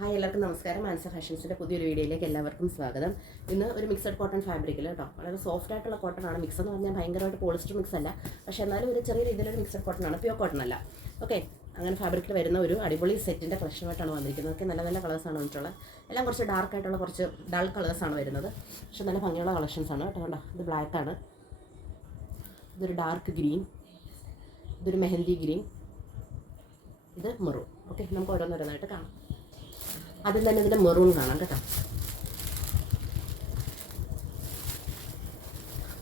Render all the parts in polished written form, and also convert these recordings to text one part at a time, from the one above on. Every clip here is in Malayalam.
ഹായ് എല്ലാവർക്കും നമസ്കാരം. മാൻസ ഫാഷൻസിൻ്റെ പുതിയൊരു വീഡിയോയിലേക്ക് എല്ലാവർക്കും സ്വാഗതം. ഇന്ന് ഒരു മിക്സഡ് കോട്ടൺ ഫാബ്രിക്കിൽ കേട്ടോ, വളരെ സോഫ്റ്റ് ആയിട്ടുള്ള കോട്ടൺ ആണ്. മിക്സ് എന്ന് പറഞ്ഞാൽ ഭയങ്കരമായിട്ട് പോളിസ്റ്റർ മിക്സ് അല്ല, പക്ഷേ എന്നാലും ഒരു ചെറിയ രീതിയിലൊരു മിക്സഡ് കോട്ടൺ ആണ്, പ്യൂർ കോട്ടൺ അല്ല. ഓക്കെ, അങ്ങനെ ഫാബ്രിക്കിൽ വരുന്ന ഒരു അടിപൊളി സെറ്റിൻ്റെ കളക്ഷനായിട്ടാണ് വന്നിരിക്കുന്നത്. ഒക്കെ നല്ല നല്ല കളേഴ്സാണ് വന്നിട്ടുള്ളത്. എല്ലാം കുറച്ച് ഡാർക്ക് ആയിട്ടുള്ള കുറച്ച് ഡൾ കളേഴ്സാണ് വരുന്നത്, പക്ഷേ നല്ല ഭംഗിയുള്ള കളക്ഷൻസാണ് കേട്ടോ. കണ്ടോ, ഇത് ബ്ലാക്കാണ്, ഇതൊരു ഡാർക്ക് ഗ്രീൻ, ഇതൊരു മെഹന്തി ഗ്രീൻ, ഇത് മെറൂൺ. ഓക്കെ, നമുക്ക് ഓരോന്നോരോന്നായിട്ട് കാണാം. അതിൽ തന്നെ ഇതിൻ്റെ മെറൂൺ കാണാം കേട്ടോ.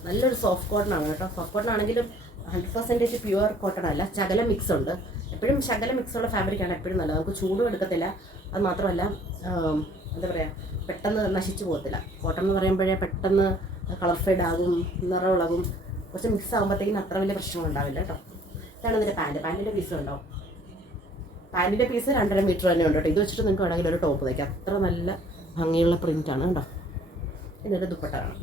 നല്ലൊരു സോഫ്റ്റ് കോട്ടൺ ആണ് കേട്ടോ. സോഫ്റ്റ് കോട്ടൺ ആണെങ്കിലും 100% പ്യുവർ കോട്ടൺ അല്ല, ശകലം മിക്സ് ഉണ്ട്. എപ്പോഴും ശകലം മിക്സുള്ള ഫാബ്രിക്കാണ് എപ്പോഴും നല്ലത്. നമുക്ക് ചൂടും എടുക്കത്തില്ല, അത് മാത്രമല്ല എന്താ പറയുക, പെട്ടെന്ന് നശിച്ചു പോകത്തില്ല. കോട്ടൺ എന്ന് പറയുമ്പോഴേ പെട്ടെന്ന് കളർ ഫെയ്ഡ് ആകും, നിറമുളകും. കുറച്ച് മിക്സ് ആകുമ്പോഴത്തേക്കും അത്ര വലിയ പ്രശ്നങ്ങളുണ്ടാവില്ല കേട്ടോ. ഇതാണ് ഇതിൻ്റെ പാൻറ്റിൻ്റെ പീസ് ഉണ്ടാവും. പാൻറ്റിൻ്റെ പീസ് 2.5 മീറ്റർ തന്നെ ഉണ്ട് കേട്ടോ. ഇത് വെച്ചിട്ട് നിങ്ങൾക്ക് വേണമെങ്കിൽ ഒരു ടോപ്പ് തയ്ക്കാം. അത്ര നല്ല ഭംഗിയുള്ള പ്രിൻ്റാണ് കേട്ടോ. ഇതിൻ്റെ ദുപ്പട്ട കാണാം.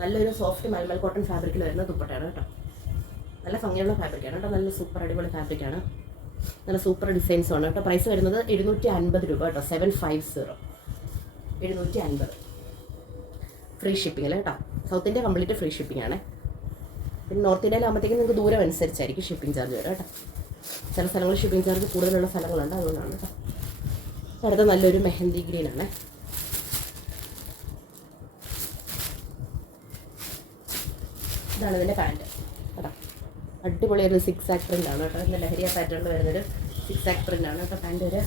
നല്ലൊരു സോഫ്റ്റ് മൽമൽ കോട്ടൺ ഫാബ്രിക്കിൽ വരുന്ന ദുപ്പട്ടയാണ് കേട്ടോ. നല്ല ഭംഗിയുള്ള ഫാബ്രിക്കാണ് കേട്ടോ. നല്ല സൂപ്പർ അടിപൊളി ഫാബ്രിക്കാണ്. നല്ല സൂപ്പർ ഡിസൈൻസുമാണ് കേട്ടോ. പ്രൈസ് വരുന്നത് 750 രൂപ കേട്ടോ. 750, 750. ഫ്രീ ഷിപ്പിങ്ങിൽ കേട്ടോ. South India complete free shipping ആണ്. പിന്നെ നോർത്ത് ഇന്ത്യയിലാകുമ്പോഴത്തേക്കും നിങ്ങൾക്ക് ദൂരം അനുസരിച്ചായിരിക്കും ഷിപ്പിംഗ് ചാർജ് വരും കേട്ടോ. ചില സ്ഥലങ്ങളിൽ ഷിപ്പിംഗ് ചാർജ് കൂടുതലുള്ള സ്ഥലങ്ങളുണ്ട്, അതുകൊണ്ടാണ് കേട്ടോ. അടുത്ത നല്ലൊരു മെഹന്തി ഗ്രീനാണ്. ഇതാണ് ഇതിൻ്റെ പാൻറ്റ് കേട്ടോ. അടിപൊളി ഒരു 6 ആക്ട് പ്രിൻ്റാണ് കേട്ടോ. ഇതിൻ്റെ ലഹരിയ പാറ്റേണിൽ വരുന്നൊരു 6 ആക്ട് പ്രിൻ്റാണ് കേട്ടോ. പാൻറ്റ് ഒരു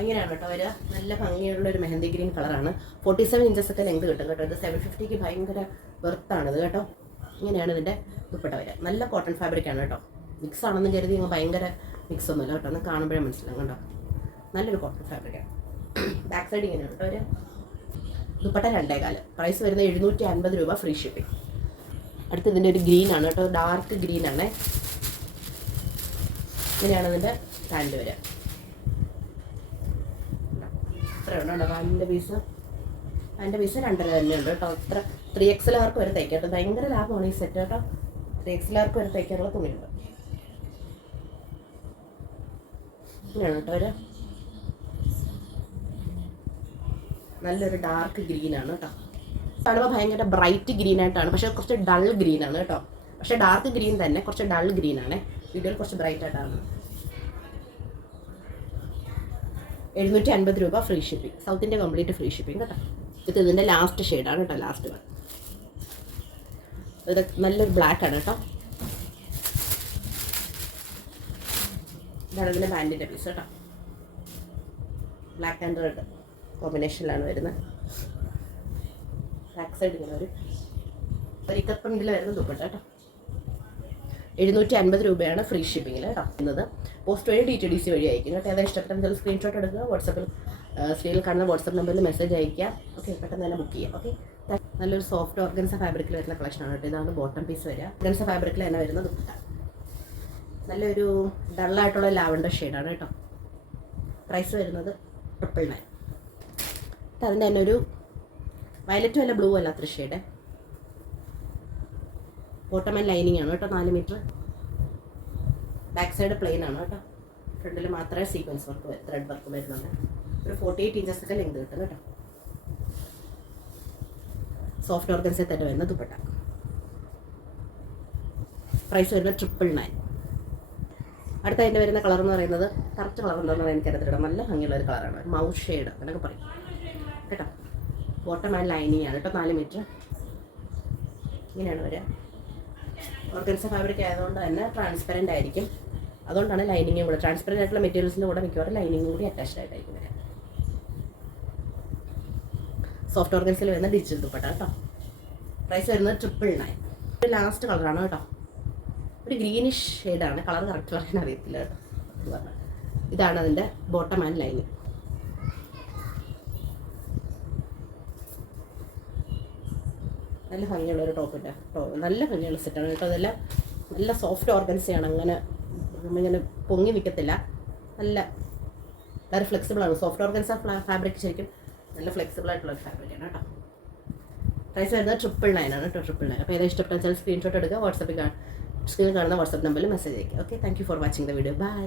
ഇങ്ങനെയാണ് കേട്ടോ. ഒരു നല്ല ഭംഗിയുള്ള ഒരു മെഹന്തി ഗ്രീൻ കളറാണ്. 47 ഇഞ്ചസ് ഒക്കെ ലെങ്ത് കിട്ടും കേട്ടോ. ഇത് 750ക്ക് ഭയങ്കര വെർത്താണിത് കേട്ടോ. ഇങ്ങനെയാണ് ഇതിൻ്റെ ദുപ്പട്ട വരിക. നല്ല കോട്ടൺ ഫാബ്രിക്കാണ് കേട്ടോ. മിക്സ് ആണെന്ന് കരുതി ഭയങ്കര മിക്സ് ഒന്നുമില്ല കേട്ടോ. ഒന്ന് കാണുമ്പോഴേ മനസ്സിലാവും കേട്ടോ. നല്ലൊരു കോട്ടൺ ഫാബ്രിക്കാണ്. ബാക്ക് സൈഡ് ഇങ്ങനെയാണ് കേട്ടോ. ഒരു ദുപ്പട്ട 2.25. പ്രൈസ് വരുന്നത് 750 രൂപ, ഫ്രീ ഷിപ്പിംഗ്. അടുത്ത് ഇതിൻ്റെ ഒരു ഗ്രീനാണ് കേട്ടോ. ഡാർക്ക് ഗ്രീനാണ്. ഇങ്ങനെയാണ് ഇതിൻ്റെ പാൻറ്റ് വരിക. ഇത്രയുണ്ടോ പാൻറ്റിൻ്റെ പീസ്? പാൻറ്റിൻ്റെ പീസ് 2.5 തന്നെയുണ്ട് കേട്ടോ. അത്ര 3XL വരെ തയ്ക്കാം കേട്ടോ. ഭയങ്കര ലാഭമാണ് ഈ സെറ്റ് കേട്ടോ. 3XL വരെ തയ്ക്കാനുള്ള തുണിയുണ്ട്. ഇങ്ങനെയാണ് കേട്ടോ. ഒരു നല്ലൊരു ഡാർക്ക് ഗ്രീനാണ് കേട്ടോ. കാണുമ്പോൾ ഭയങ്കര ബ്രൈറ്റ് ഗ്രീനായിട്ടാണ്, പക്ഷേ കുറച്ച് ഡൾ ഗ്രീനാണ് കേട്ടോ. പക്ഷേ ഡാർക്ക് ഗ്രീൻ തന്നെ, കുറച്ച് ഡൾ ഗ്രീനാണ്. വീഡിയോയിൽ കുറച്ച് ബ്രൈറ്റ് ആയിട്ടാണ്. 750 രൂപ, free shipping. South India complete free shipping കേട്ടോ. ഇത് ഇതിൻ്റെ ലാസ്റ്റ് ഷെയ്ഡാണ് കേട്ടോ. ലാസ്റ്റ് വൺ ഇത് നല്ലൊരു ബ്ലാക്കാണ് കേട്ടോ. ഇതാണ് ഇതിൻ്റെ പാൻറ്റിൻ്റെ പീസ് കേട്ടോ. ബ്ലാക്ക് ആൻഡ് റെഡ് കോമ്പിനേഷനിലാണ് വരുന്നത്. ബാക്ക് സൈഡ് ഇങ്ങനെ ഒരു ഇക്കത്ത് പ്രിൻ്റിൽ വരുന്ന ദുപ്പട്ട കേട്ടോ. 750 രൂപയാണ്, ഫ്രീ ഷിപ്പിങ്ങിൽ കേട്ടോ. എന്നത് പോസ്റ്റ് വഴി DTDC വഴി അയക്കും കേട്ടോ. ഏതാ ഇഷ്ടപ്പെട്ടെങ്കിൽ സ്ക്രീൻഷോട്ട് എടുക്കുക. വാട്സപ്പിൽ സ്ക്രീനിൽ കാണുന്ന വാട്സപ്പ് നമ്പറിൽ മെസ്സേജ് അയക്കുക. ഓക്കെ, പെട്ടെന്ന് തന്നെ ബുക്ക് ചെയ്യാം. ഓക്കെ, നല്ലൊരു സോഫ്റ്റ് ഓർഗൻസ ഫാബ്രിക്കിൽ വരുന്ന കളക്ഷനാണ് കേട്ടോ. ഇതാണ് ബോട്ടം പീസ് വരിക. ഓർഗൻസ ഫാബ്രിക്കിൽ തന്നെ വരുന്ന ദുപ്പട്ട. നല്ലൊരു ഡള്ളായിട്ടുള്ള ലാവണ്ടർ ഷെയ്ഡാണ് കേട്ടോ. പ്രൈസ് വരുന്നത് 999. അതിൻ്റെ തന്നെ ഒരു വയലറ്റും അല്ല ബ്ലൂ അല്ലാത്തൊരു ഷെയ്ഡ്. ബോട്ടം ആൻഡ് ലൈനിങ് ആണ് കേട്ടോ. 4 മീറ്റർ. ബാക്ക് സൈഡ് പ്ലെയിൻ ആണ് കേട്ടോ. ഫ്രണ്ടിൽ മാത്രമേ സീക്വൻസ് വർക്ക് ത്രെഡ് വർക്ക് വരുന്നുണ്ട്. ഒരു 48 ഇഞ്ചസ് ഒക്കെ ലെങ്ത് കിട്ടും കേട്ടോ. സോഫ്റ്റ് ഓർഗൻസിൽ തന്നെ വരുന്ന ദുപ്പട്ട. പ്രൈസ് വരുന്നത് 999. അടുത്ത അതിൻ്റെ വരുന്ന കളർ എന്ന് പറയുന്നത് കറക്റ്റ് കളർ എന്താണെന്ന് എനിക്കറിയത്തില്ല. നല്ല ഭംഗിയുള്ള ഒരു കളറാണ്. മൗത്ത് ഷെയ്ഡ് അങ്ങനെയൊക്കെ പറയും കേട്ടോ. ബോട്ടം ആൻഡ് ലൈനിങ് ആണ് കേട്ടോ. 4 മീറ്റർ. ഇങ്ങനെയാണ് വരിക. ഓർഗൻസ ഫാബ്രിക് ആയതുകൊണ്ട് തന്നെ ട്രാൻസ്പെറൻ്റ് ആയിരിക്കും. അതുകൊണ്ടാണ് ലൈനിങ്ങും കൂടെ, ട്രാൻസ്പെറൻ്റ് ആയിട്ടുള്ള മെറ്റീരിയൽസിൻ്റെ കൂടെ മിക്കവാറും ലൈനിങ്ങും കൂടി അറ്റാച്ച്ഡ് ആയിട്ടായിരിക്കും വരിക. സോഫ്റ്റ് ഓർഗൻസിൽ വരുന്ന ഡിജിറ്റൽ ദുപ്പട്ട കേട്ടോ. പ്രൈസ് വരുന്നത് 999. ഒരു ലാസ്റ്റ് കളറാണ് കേട്ടോ. ഒരു ഗ്രീനിഷ് ഷെയ്ഡാണ്. കളർ കറക്റ്റ് പറയാൻ അറിയത്തില്ല കേട്ടോ. ഇതാണ് അതിൻ്റെ ബോട്ടം ആൻഡ് ലൈനിങ്. നല്ല ഭംഗിയുള്ള ഒരു ടോപ്പിൻ്റെ നല്ല ഭംഗിയുള്ള സെറ്റാണ് കേട്ടോ. അതെല്ലാം നല്ല സോഫ്റ്റ് ഓർഗൻസയാണ്. അങ്ങനെ ഇങ്ങനെ പൊങ്ങി നിൽക്കത്തില്ല. വളരെ ഫ്ലെക്സിബിളാണ്. സോഫ്റ്റ് ഓർഗൻസ ഫാബ്രിക് ശരിക്കും നല്ല ഫ്ലെക്സിബിൾ ആയിട്ടുള്ള ഒരു ഫാബ്രിക്കാണ് കേട്ടോ. പ്രൈസ് വരുന്നത് 999 ആണ് കേട്ടോ, 999. അപ്പോൾ ഏതാ ഇഷ്ടപ്പെട്ടാൽ ചില സ്ക്രീൻഷോട്ട് എടുക്കുക, സ്ക്രീനിൽ കാണുന്ന വാട്സപ്പ് നമ്പറിൽ മെസ്സേജ് അയക്കുക. Okay, thank you for watching the video. By.